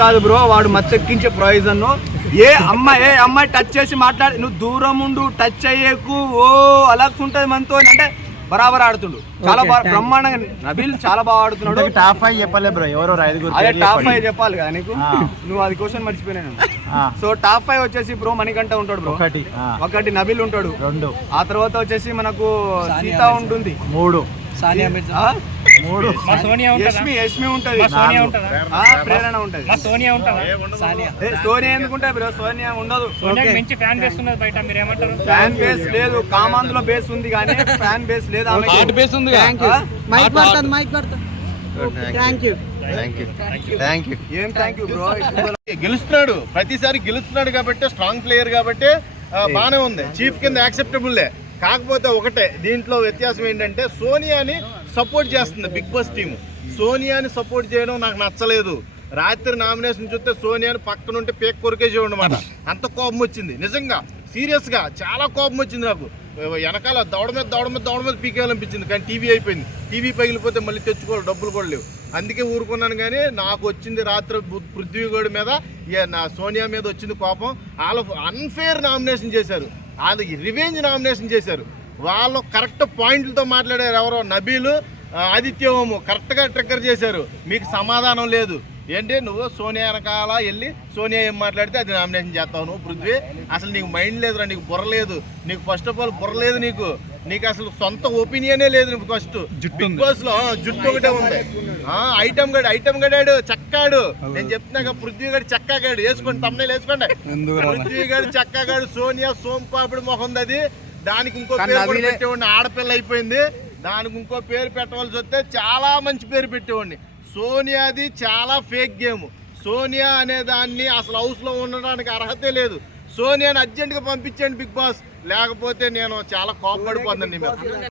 కాదు బ్రో, వాడు మత్తెక్కించే ప్రయోజన్. ఏ అమ్మాయి టచ్ చేసి మాట్లాడి నువ్వు దూరం ఉండు, టచ్ అయ్యేకు ఓ అలగ్స్ ఉంటది మనతో అంటే బరాబర్ ఆడుతుండు. చాలా బాగా బ్రహ్మాండంగా నబీల్ చాలా బాగా ఆడుతున్నాడు. టాప్ 5 చెప్పలే బ్రో, ఎవరో అదే టాప్ 5 చెప్పాలి కదా నీకు. నువ్వు అది క్వశ్చన్ మర్చిపోయినాను. సో టాప్ 5 వచ్చేసి బ్రో మణికంఠ ఉంటాడు బ్రో, ఒకటి నబీల్ ఉంటాడు, 2 ఆ తర్వాత వచ్చేసి మనకు సీత ఉంటుంది, 3 సానియా మిర్జా, 3 యష్మి ఉంటది, ప్రేరణ ఉంటది, సోనియా ఎందుకుంటా బ్రో? సోనియా ఉండదు. ఫ్యాన్ బేస్ లేదు, కామాంధ్లో బేస్ ఉంది కానీ ఫ్యాన్ బేస్ లేదు. గెలుస్తున్నాడు, ప్రతిసారి గెలుస్తున్నాడు కాబట్టి, స్ట్రాంగ్ ప్లేయర్ కాబట్టి బానే ఉంది, చీఫ్ కింద యాక్సెప్టబుల్లే. కాకపోతే ఒకటే దీంట్లో వ్యత్యాసం ఏంటంటే సోనియాని సపోర్ట్ చేస్తుంది బిగ్ బాస్ టీమ్. సోనియాని సపోర్ట్ చేయడం నాకు నచ్చలేదు. రాత్రి నామినేషన్ చూస్తే సోనియాని పక్కనుంటే పేక్ కొరికేసేవాడు అన్నమాట. అంత కోపం వచ్చింది, నిజంగా సీరియస్గా చాలా కోపం వచ్చింది నాకు. వెనకాల దౌడ మీద పీకేయాలనిపించింది, కానీ టీవీ అయిపోయింది. టీవీ పగిలిపోతే మళ్ళీ తెచ్చుకోవాలి, డబ్బులు కూడా లేవు, అందుకే ఊరుకున్నాను. కానీ నాకు వచ్చింది రాత్రి పృథ్వీగౌడ్ మీద, నా సోనియా మీద వచ్చింది కోపం. వాళ్ళు అన్ఫేర్ నామినేషన్ చేశారు, అది రివెంజ్ నామినేషన్ చేశారు. వాళ్ళు కరెక్ట్ పాయింట్లతో మాట్లాడారు. ఎవరో నబీలు, ఆదిత్యవము కరెక్ట్గా ట్రిగ్గర్ చేశారు. మీకు సమాధానం లేదు. ఏంటి నువ్వు సోనియా వెనకాల వెళ్ళి సోనియా ఏం మాట్లాడితే అది నామినేషన్ చేస్తావు నువ్వు పృథ్వీ? అసలు నీకు మైండ్ లేదురా, నీకు బుర్ర లేదు. నీకు ఫస్ట్ ఆఫ్ ఆల్ బుర్ర లేదు, నీకు అసలు సొంత ఒపీనియనే లేదు. నువ్వు ఫస్ట్ బిగ్ బాస్ లో జుట్టు ఒకటే ఉంది. ఐటమ్ గడాడు చక్కాడు. నేను చెప్తున్నాక పృథ్వీ గడి చక్కాగాడు. వేసుకోండి, తమ్ముళ్ళు వేసుకోండి. పృథ్వీ గడి చక్కాగాడు. సోనియా సోంపాపిడి మొహం అది, దానికి ఇంకో పేరు పెట్టేవాడిని. ఆడపిల్ల అయిపోయింది, దానికి ఇంకో పేరు పెట్టవలసి వస్తే చాలా మంచి పేరు పెట్టేవాడిని. సోనియాది చాలా ఫేక్ గేమ్. సోనియా అనే దాన్ని అసలు హౌస్లో ఉండడానికి అర్హతే లేదు. సోనియాని అర్జెంటుగా పంపించండి బిగ్ బాస్, లేకపోతే నేను చాలా కోపపడిపోతాను.